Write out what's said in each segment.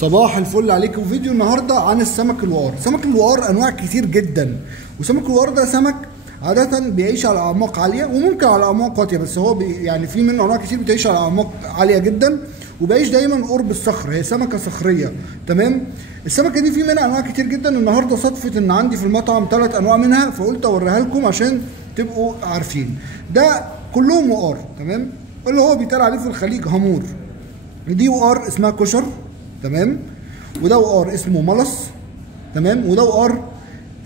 صباح الفل عليكم. فيديو النهارده عن السمك الوار. سمك الوار انواع كتير جدا، وسمك الوار ده سمك عادة بيعيش على اعماق عالية وممكن على اعماق قاسية، بس هو يعني في منه انواع كتير بتعيش على اعماق عالية جدا وبيعيش دايما قرب الصخر. هي سمكة صخرية، تمام. السمكة دي في منها انواع كتير جدا. النهارده صدفة ان عندي في المطعم 3 انواع منها، فقلت اوريها لكم عشان تبقوا عارفين. ده كلهم وقار، تمام، اللي هو بيتقال عليه في الخليج هامور. دي وقار اسمها كشر، تمام، وده وقار اسمه ملص، تمام، وده وقار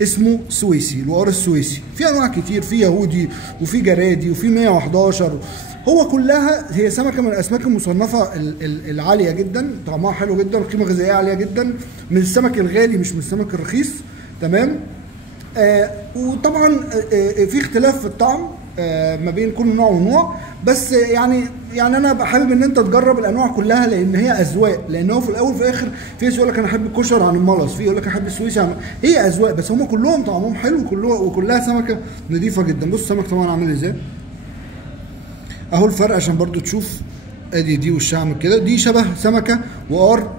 اسمه سويسي، الوقار السويسي. في انواع كتير، في يهودي وفي جرادي وفي 111. هو كلها هي سمكه من الاسماك المصنفه العاليه جدا، طعمها حلو جدا، قيمه غذائيه عاليه جدا، من السمك الغالي مش من السمك الرخيص، تمام. وطبعا في اختلاف في الطعم ما بين كل نوع ونوع، بس يعني انا حابب ان انت تجرب الانواع كلها، لان هي اذواق. لان هو في الاول وفي الاخر في ناس يقول لك انا احب الكشر عن الملص، في يقول لك احب السويسي عن، هي اذواق، بس هم كلهم طعمهم حلو وكلها سمكه نظيفه جدا. بص السمك طبعا عامل ازاي اهو، الفرق عشان برضو تشوف. ادي دي وشها عامل كده، دي شبه سمكه وقار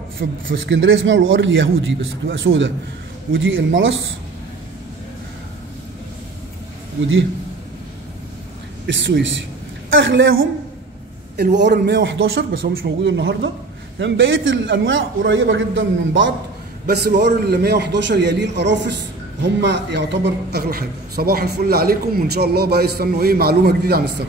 في اسكندريه اسمها الوقار اليهودي بس بتبقى سودا، ودي الملص، ودي السويسي. اغلاهم الوقار ال 111 بس هو مش موجود النهارده، تمام. بقيه الانواع قريبه جدا من بعض، بس الوقار ال 111 يليه القرافس، هم يعتبر اغلى حاجه. صباح الفل عليكم، وان شاء الله بقى يستنوا معلومه جديده عن السمك.